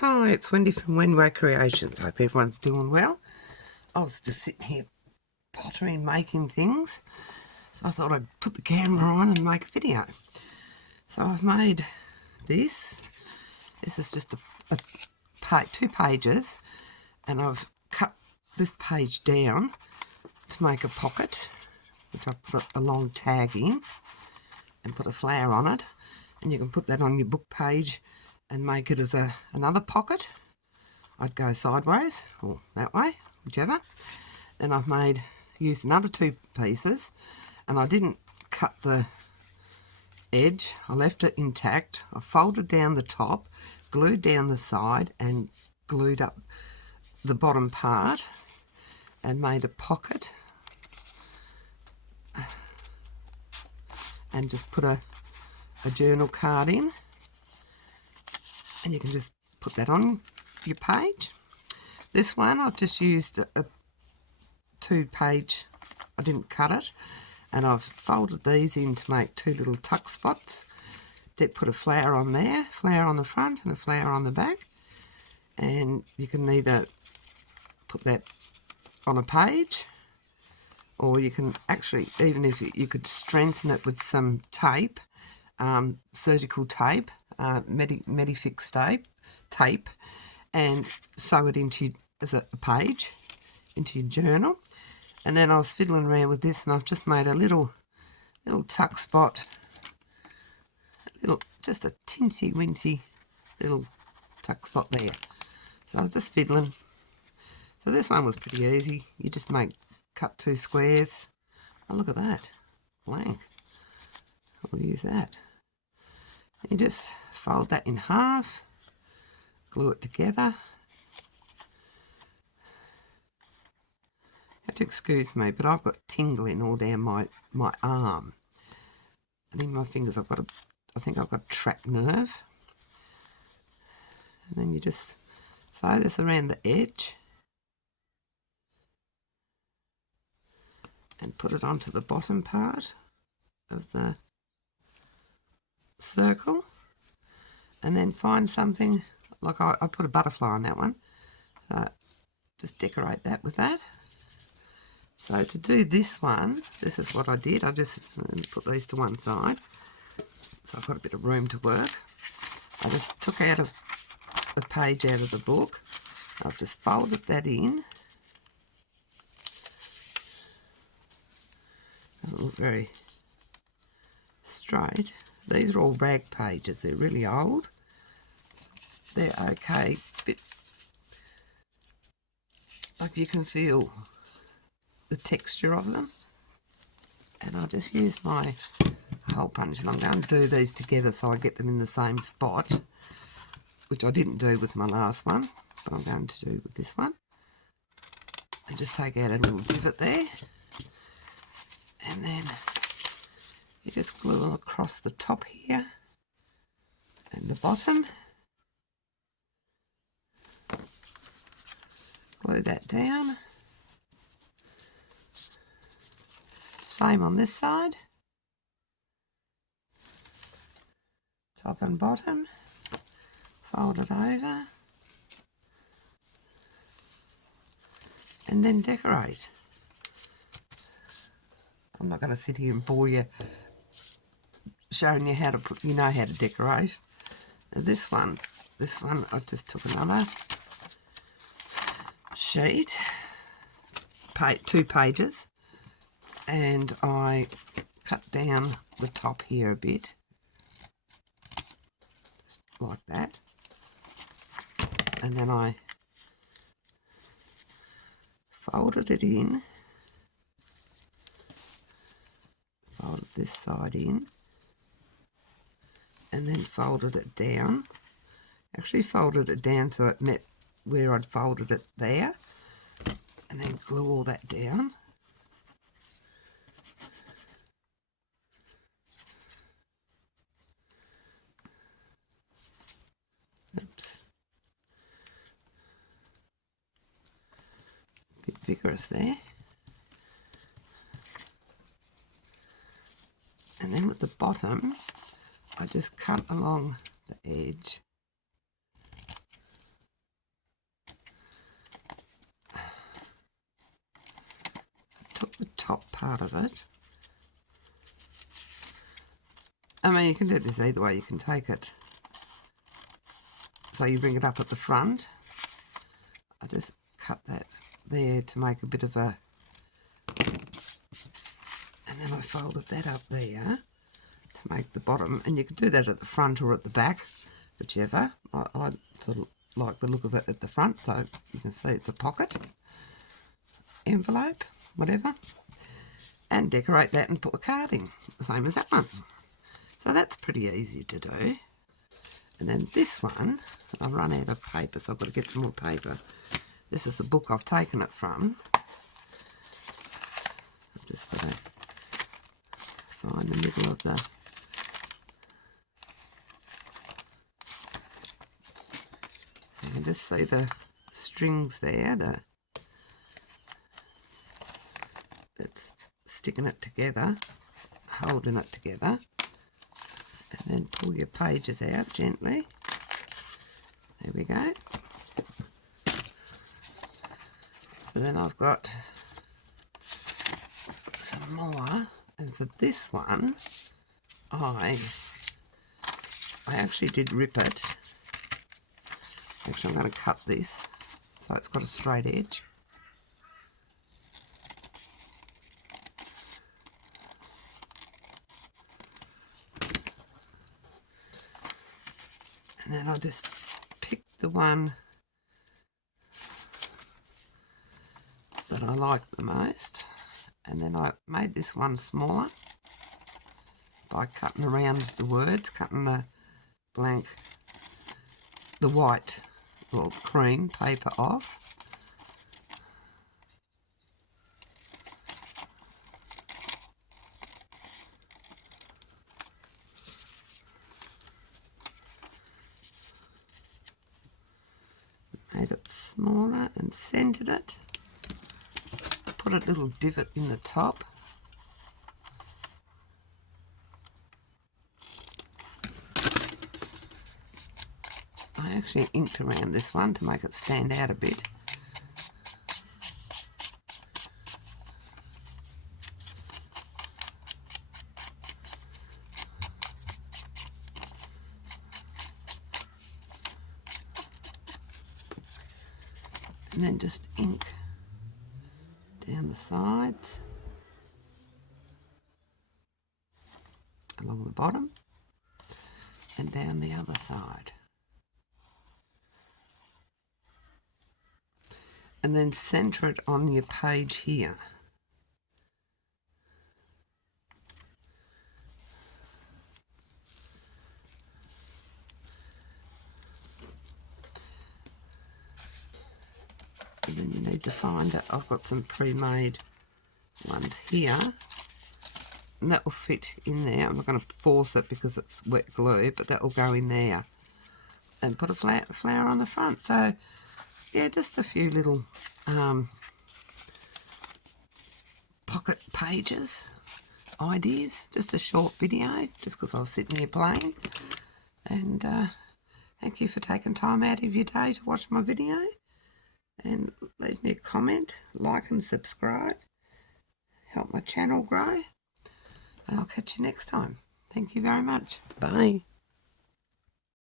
Hi, it's Wendy from Wenway Creations. Hope everyone's doing well. I was just sitting here pottering, making things, so I thought I'd put the camera on and make a video. So I've made this. This is just two pages, and I've cut this page down to make a pocket, which I put a long tag in and put a flower on it, and you can put that on your book page and make it as another pocket. I'd go sideways or that way, whichever. Then I've used another two pieces, and I didn't cut the edge. I left it intact. I folded down the top, glued down the side, and glued up the bottom part and made a pocket, and just put a journal card in, and you can just put that on your page. This one I've just used a 2-page, I didn't cut it, and I've folded these in to make two little tuck spots. Did put a flower on there, flower on the front and a flower on the back, and you can either put that on a page, or you can actually, even if you could strengthen it with some tape, surgical tape, Medifix tape, and sew it into as a page into your journal. And then I was fiddling around with this, and I've just made a little tuck spot, just a tinsy wincy little tuck spot there. So I was just fiddling. So this one was pretty easy. You just cut 2 squares. Oh, look at that, blank. I'll use that. You just fold that in half, glue it together. You have to excuse me, but I've got tingling all down my arm, and in my fingers I think I've got a trapped nerve. And then you just sew this around the edge and put it onto the bottom part of the circle, and then find something like I put a butterfly on that one, so just decorate that with that. So to do this one, this is what I did. I just put these to one side, so I've got a bit of room to work. I just took out a page out of the book. I've just folded that in. Doesn't look very straight. These are all rag pages. They're really old. They're okay. Bit like you can feel the texture of them. And I'll just use my hole punch, and I'm going to do these together so I get them in the same spot, which I didn't do with my last one, but I'm going to do with this one. And just take out a little divot there, and then you just glue them across the top here and the bottom. Glue that down. Same on this side. Top and bottom. Fold it over. And then decorate. I'm not going to sit here and bore you showing you how to how to decorate. Now this one I just took another sheet, 2 pages, and I cut down the top here a bit, just like that, and then I folded it in, folded this side in, and then folded it down. Actually folded it down so it met where I'd folded it there, and then glue all that down. Oops. A bit vigorous there. And then with the bottom, I just cut along the edge top part of it. I mean, you can do this either way. You can take it so you bring it up at the front. I just cut that there to make a bit of a, and then I folded that up there to make the bottom, and you can do that at the front or at the back, whichever. I sort of like the look of it at the front, so you can see it's a pocket, envelope, whatever, and decorate that and put a card in, the same as that one. So that's pretty easy to do. And then this one, I've run out of paper, so I've got to get some more paper. This is the book I've taken it from. I've just got to find the middle of the... You can just see the strings there, it's sticking it together, holding it together. And then pull your pages out gently. There we go. So then I've got some more, and for this one, I actually did rip it. Actually, I'm going to cut this so it's got a straight edge. And then I just picked the one that I like the most, and then I made this one smaller by cutting around the words, cutting the blank, the white or cream paper off. Made it smaller and centered it. Put a little divot in the top. I actually inked around this one to make it stand out a bit. And then just ink down the sides, along the bottom, and down the other side. And then centre it on your page here. And then you need to find it. I've got some pre-made ones here, and that will fit in there. I'm not going to force it because it's wet glue, but that will go in there. And put a flower on the front. So yeah, just a few little pocket pages ideas. Just a short video, just because I was sitting here playing. And thank you for taking time out of your day to watch my video. And leave me a comment, like and subscribe. Help my channel grow. And I'll catch you next time. Thank you very much. Bye.